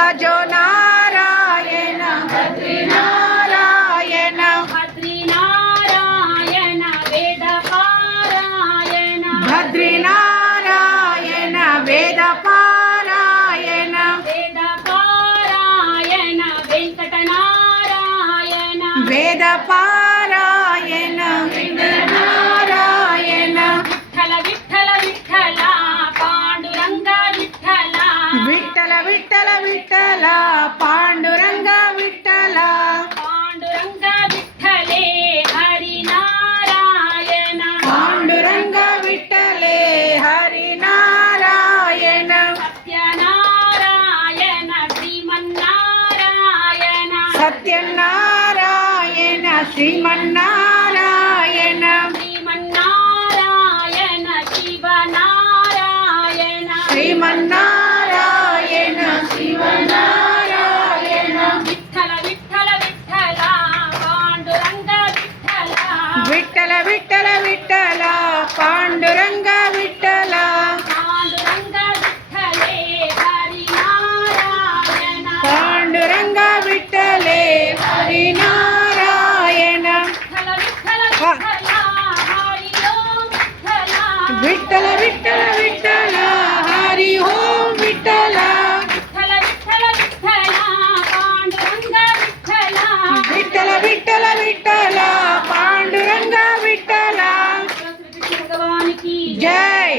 भजो नारायण बद्रीनारायण बद्रीनारायण वेद पारायण बद्रीनारायण वेद पारायण वेंकटनारायण वेद पारायण वेंकटनारायण विठ्ठल विठ्ठल विठ्ठल पांडुरंग विठ्ठल विठ्ठल विठ्ठल विठ्ठल पांडुरंग विठ्ठल पांडुरंग विठ्ठले हरिनारायण पांडुरंग विठ्ठले हरिनारायण सत्यनारायण श्रीमन्नारायण सत्यनारायण श्रीमन्नारायण श्रीमन्नारायण शिवनारायण श्रीमन्नारायण शिवनारायण विठ्ठल विठ्ठल विठ्ठल पांडुरंग विठ्ठल विठ्ठल विठ्ठल विठ्ठल पांडुरंग विठ्ठल पांडुरंग विठ्ठले हरिनारायण पांडुरंग विठ्ठले हरिनारायण विठ्ठल विठ्ठल विठ्ठल हरि ओम विठ्ठल विठ्ठल विठ्ठल विठ्ठल हरि ओम विठ्ठल विठ्ठल विठ्ठल विठ्ठल पांडुरंग विठ्ठल विठ्ठल विठ्ठल विठ्ठल पांडुरंग विठ्ठल भगवान की जय